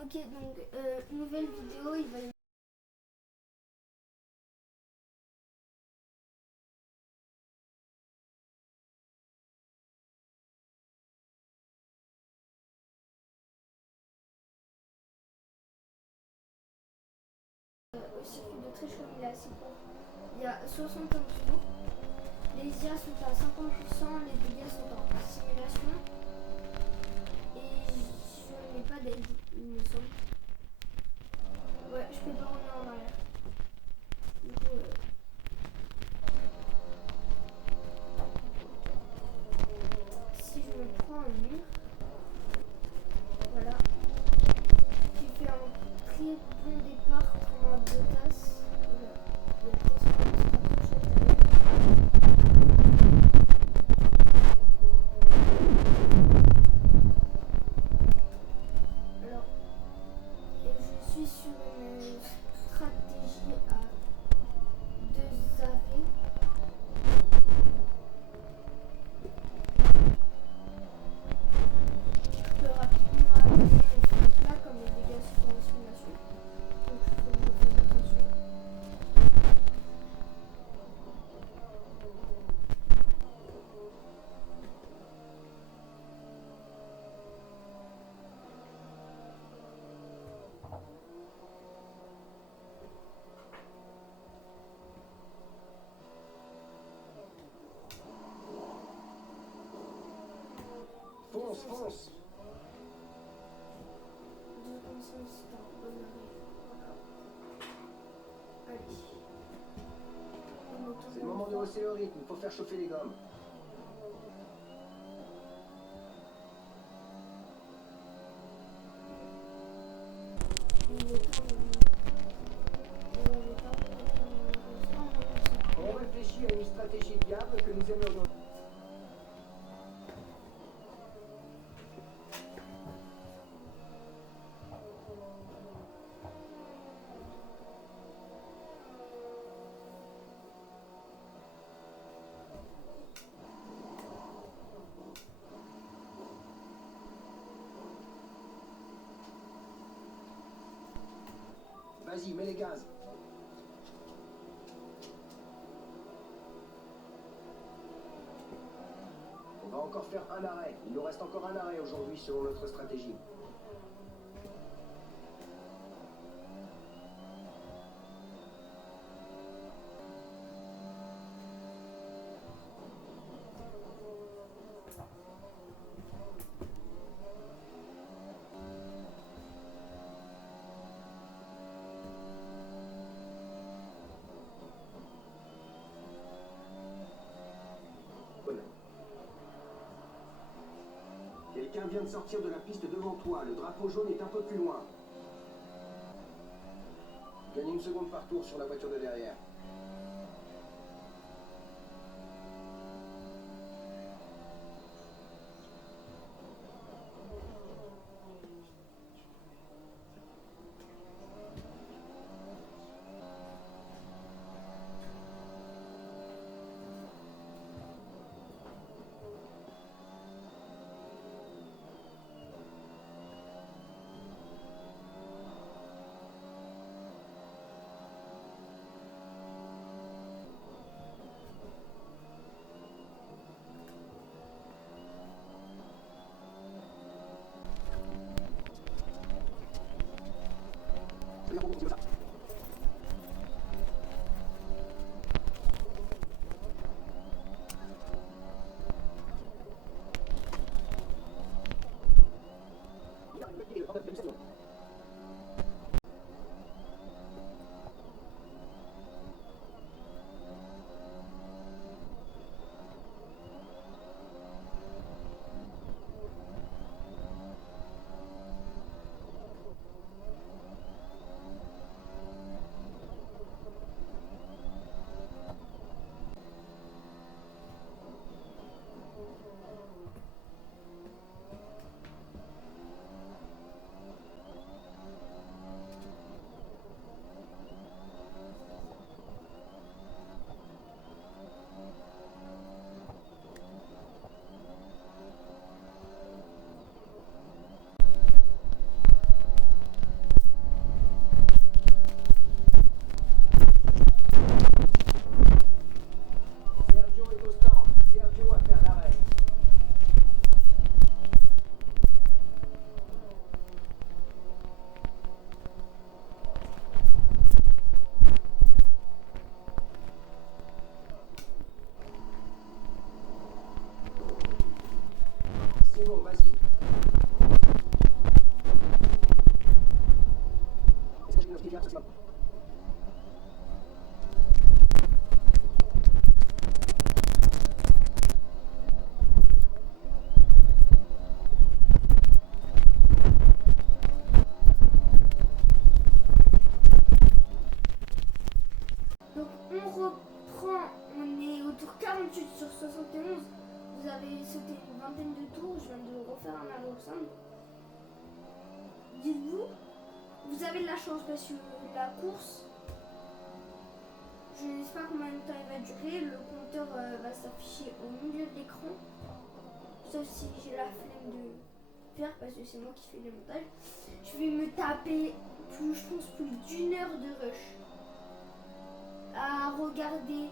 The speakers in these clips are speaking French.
Ok, donc nouvelle vidéo, il va y au circuit d'Autriche comme il est assez court. Il y a 60 tours. Les IA sont à 50%, les dégâts sont en simulation. Et je n'ai pas d'aide, il me semble. Ouais, je peux pas revenir en arrière. Du coup, si je me prends un mur, voilà, qui fait un très bon départ pour un Bottas. Voilà, il y a peut-être un petit alors, je suis sur une stratégie à 2 arrêts. Je peux rapidement arriver sur le plat comme les dégâts sont en simulation. Donc il faut que je fasse attention. Fonce, fonce. Comme ça, c'est un bon arrêt. Voilà. Allez. C'est le moment de hausser le rythme, il faut faire chauffer les gommes. On réfléchit à une stratégie viable que nous aimerions. Vas-y, mets les gaz. On va encore faire un arrêt. Il nous reste encore un arrêt aujourd'hui selon notre stratégie. Quelqu'un vient de sortir de la piste devant toi. Le drapeau jaune est un peu plus loin. Gagnez une seconde par tour sur la voiture de derrière. vous avez de la chance parce que la course, je ne sais pas combien de temps il va durer. Le compteur va s'afficher au milieu de l'écran. Sauf si j'ai la flemme de faire parce que c'est moi qui fais le montage. Je vais me taper je pense plus d'une heure de rush à regarder,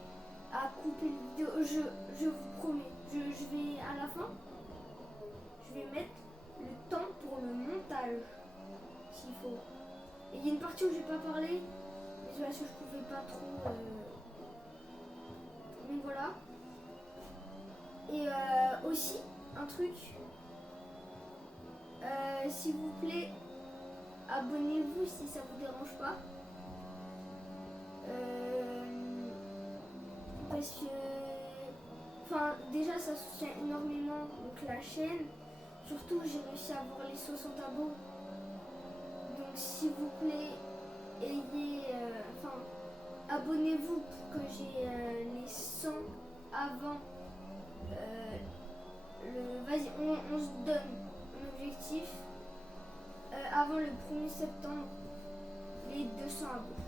à couper les vidéos. Je vous promets, je vais à la fin, je vais mettre le temps pour le montage s'il faut. Et il y a une partie où j'ai pas parlé, mais c'est parce que je pouvais pas trop. Donc voilà. Et aussi un truc, s'il vous plaît, abonnez-vous si ça vous dérange pas. Parce que, enfin, déjà ça soutient énormément donc la chaîne. Surtout, j'ai réussi à avoir les 60 abos. Donc, s'il vous plaît, ayez, abonnez-vous pour que j'ai les 100 avant. Vas-y, on se donne un objectif. Avant le 1er septembre, les 200 abos.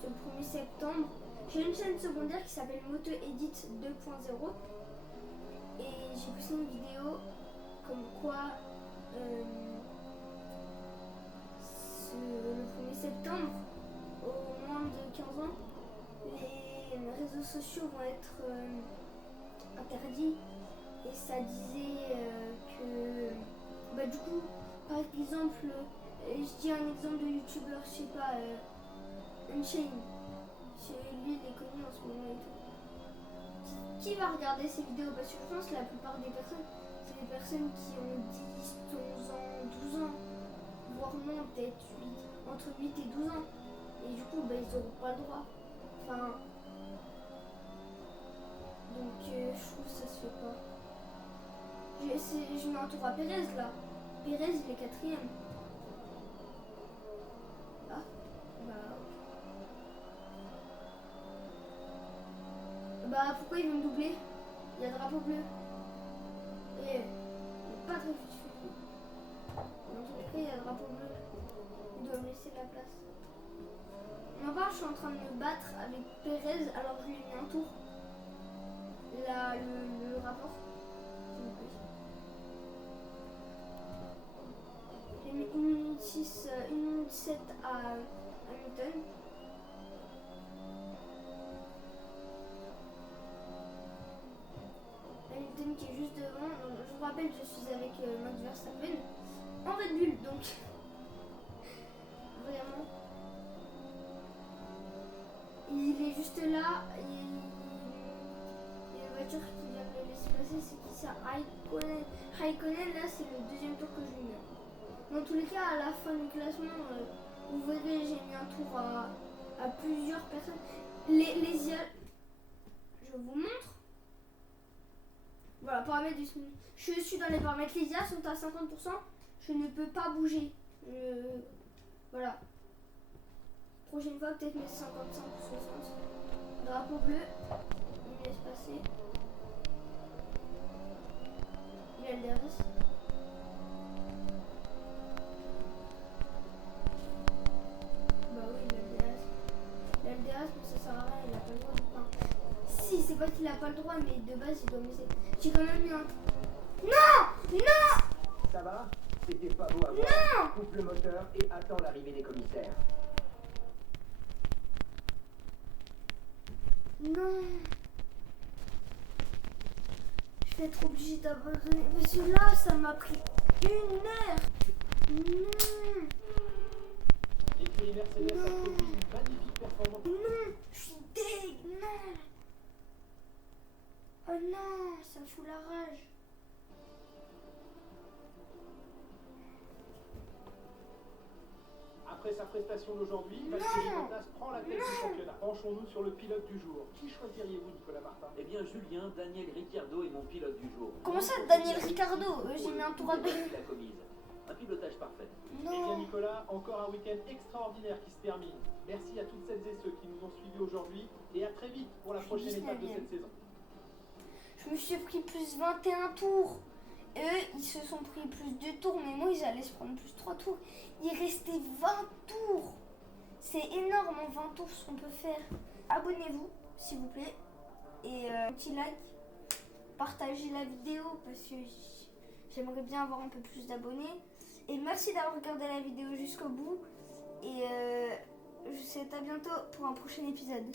C'est le 1er septembre. J'ai une chaîne secondaire qui s'appelle Moto Edit 2.0 et j'ai posté une vidéo comme quoi le 1er septembre, au moins de 15 ans, les réseaux sociaux vont être interdits et ça disait que du coup, par exemple, je dis un exemple de youtubeur, je sais pas, Unchained. Lui, il est connu en ce moment et tout. Qui va regarder ces vidéos? Parce que je pense que la plupart des personnes, c'est des personnes qui ont 10, 11 ans, 12 ans, voire non, peut-être 8, entre 8 et 12 ans. Et du coup, ils n'auront pas le droit. Enfin. Donc, je trouve que ça se fait pas. Je mets un tour à Pérez là. Pérez, il est 4ème. Ah, pourquoi il veut me doubler? Il y a le drapeau bleu. Et il n'est pas très vite fait. Dans tous les cas, il y a le drapeau bleu. Il doit me laisser de la place. Moi, je suis en train de me battre avec Pérez alors que je lui ai mis un tour. Là, le rapport. S'il vous plaît. J'ai mis 1 minute 6, 1 minute 7 à Hamilton. Hamilton qui est juste devant. Donc, je vous rappelle, je suis avec Max Verstappen en Red Bull, donc vraiment. Il est juste là. Il y a une voiture qui vient me laisser passer. C'est qui ça? Raikkonen. Raikkonen, là, c'est le 2e tour que je lui mets. Dans tous les cas, à la fin du classement, vous verrez, j'ai mis un tour à plusieurs personnes. Je vous montre. Voilà, paramètres du streaming. Je suis dans les paramètres. Les IA sont à 50%. Je ne peux pas bouger. Voilà. Prochaine fois, peut-être mettre 55 ou 60. Drapeau bleu. Il me laisse passer. Il a le DRS. Bah oui, il a le DRS. Il a le DRS, mais ça sert à rien. Il a pas le droit de prendre. Si, c'est pas qu'il a pas le droit, mais de base, il doit me laisser. J'ai quand même mis un. Non! Non! Ça va? C'était pas beau à voir. Non! Coupe le moteur et attends l'arrivée des commissaires. Non! Je vais être obligée d'abandonner. Parce que là, ça m'a pris 1 heure. Non! L'écurie Mercedes a produit une magnifique performance. Non! Je suis deg! Non! Oh non! Ça me fout la rage. Après sa prestation d'aujourd'hui, Valtteri Bottas prend la tête du championnat. Penchons-nous sur le pilote du jour. Qui choisiriez-vous, Nicolas Martin? Eh bien, Julien, Daniel Ricciardo est mon pilote du jour. Comment ça, Daniel Ricciardo? J'ai mis un tour à 2. Il a commise. Un pilotage parfait. Eh bien, Non! Nicolas, encore un week-end extraordinaire qui se termine. Merci à toutes celles et ceux qui nous ont suivis aujourd'hui et à très vite pour la prochaine étape de cette saison. Je me suis pris plus 21 tours. Eux, ils se sont pris plus 2 tours, mais moi, ils allaient se prendre plus 3 tours. Il restait 20 tours. C'est énorme en 20 tours ce qu'on peut faire. Abonnez-vous, s'il vous plaît. Et un petit like. Partagez la vidéo parce que j'aimerais bien avoir un peu plus d'abonnés. Et merci d'avoir regardé la vidéo jusqu'au bout. Et je vous souhaite à bientôt pour un prochain épisode.